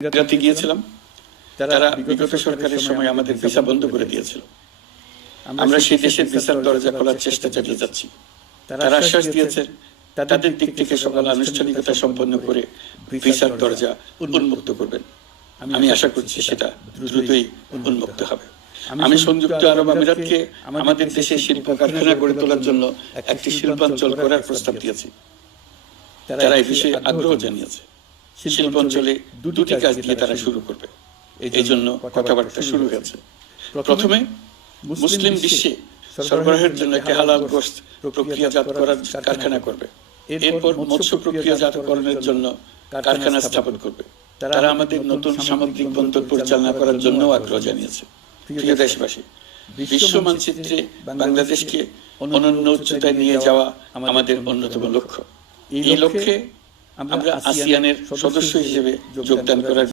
গুজরাটে গিয়েছিলাম। তারা বিগত সরকারের সময় আমাদের ভিসা বন্ধ করে দিয়েছিল। আমরা সেই দেশের ভিসার দরজা খোলার চেষ্টা চালিয়ে যাচ্ছি। তারা আশ্বাস দিয়েছেন তাদের দিক থেকে সকল আনুষ্ঠানিকতা সম্পন্ন করে ভিসার দরজা উন্মুক্ত করবেন। আমি আশা করছি সেটা দ্রুতই উন্মুক্ত হবে। আমি সংযুক্ত আরব আমিরাতকে আমাদের দেশে শিল্প কারখানা গড়ে তোলার জন্য একটি শিল্পাঞ্চল করার প্রস্তাব দিয়েছি। তারা এই বিষয়ে আগ্রহ জানিয়েছে। শিল্পাঞ্চলে দুটি কাজ দিয়ে তারা শুরু করবে, এই জন্য কথাবার্তা শুরু হয়েছে। প্রথমে মুসলিম বিশ্বে সরবরাহের জন্য একটি হালাল গোশত প্রক্রিয়াজাত করার কারখানা করবে। এরপর মৎস্য প্রক্রিয়াজাতকরণের জন্য কারখানা স্থাপন করবে। তারা আমাদের নতুন সামুদ্রিক বন্দর পরিচালনা করার জন্য আগ্রহ জানিয়েছে। প্রিয় দেশবাসী, বিশ্ব মানচিত্রে বাংলাদেশকে অনন্য উচ্চতায় নিয়ে যাওয়া আমাদের অন্যতম লক্ষ্য। এই লক্ষ্যে আমরা আসিয়ানের সদস্য হিসেবে যোগদান করার